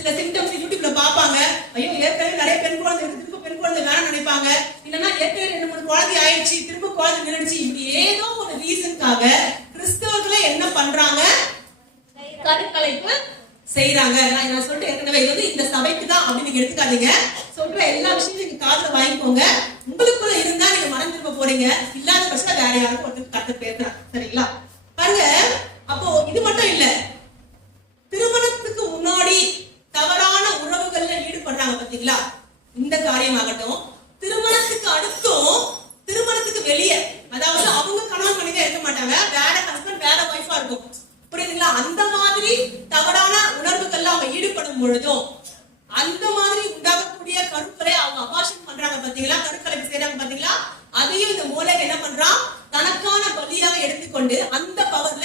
சில சிம்டம்ஸ் யூடியூப்ல பார்ப்பாங்க. ஐயோ ஏற்கனவே நிறைய பெண் குழந்தை இருக்கு. திரும்ப பெண் குழந்தை வேணாம் நினைப்பாங்க. இல்லைன்னா ஏற்கனவே ரெண்டு மூணு குழந்தை ஆயிடுச்சு. திரும்ப குழந்தை நினைச்சு இப்படி ஏதோ ஒரு ரீசனுக்காக கிறிஸ்தவர்களே என்ன பண்றாங்க? கருக்கலைப்பு செய்யறாங்க நான் நான் சொல்லிட்டு ஏற்கனவே இது வந்து இந்த சபைக்கு தான் அப்படின்னு நீங்க எடுத்துக்காதீங்க. சொல்ற எல்லா விஷயத்தையும் நீங்க காதுல வாங்கிக்கோங்க. உங்களுக்குள்ள இருந்தா நீங்க மனம் திரும்ப போறீங்க. இல்லாத பட்சம் வேற யாருக்கும் ஒருத்தர் கத்து பேசுறாங்க. பண்றாங்க பாத்தீங்களா இந்த காரியமாகட்டும் திருமணத்துக்கு அடுத்தும் திருமணத்துக்கு வெளியே அதாவது அவங்க கணவன் மனைவியா இருக்க மாட்டாங்க வேற ஹஸ்பண்ட் வேற ஒய்ஃபா இருக்கும். புரியுதுங்களா? அந்த மாதிரி தவறான உணர்வுகள்ல அவங்க ஈடுபடும் பொழுதும் அந்த மாதிரி உண்டாகக்கூடிய கருக்களை அவங்க அபாஷன் பண்றாங்க பாத்தீங்களா? கருக்கலைப்பு செய்யறாங்க பாத்தீங்களா? அதையும் இந்த மூலம் என்ன பண்றான்? தனக்கான பலியாக எடுத்துக்கொண்டு அந்த பவர்ல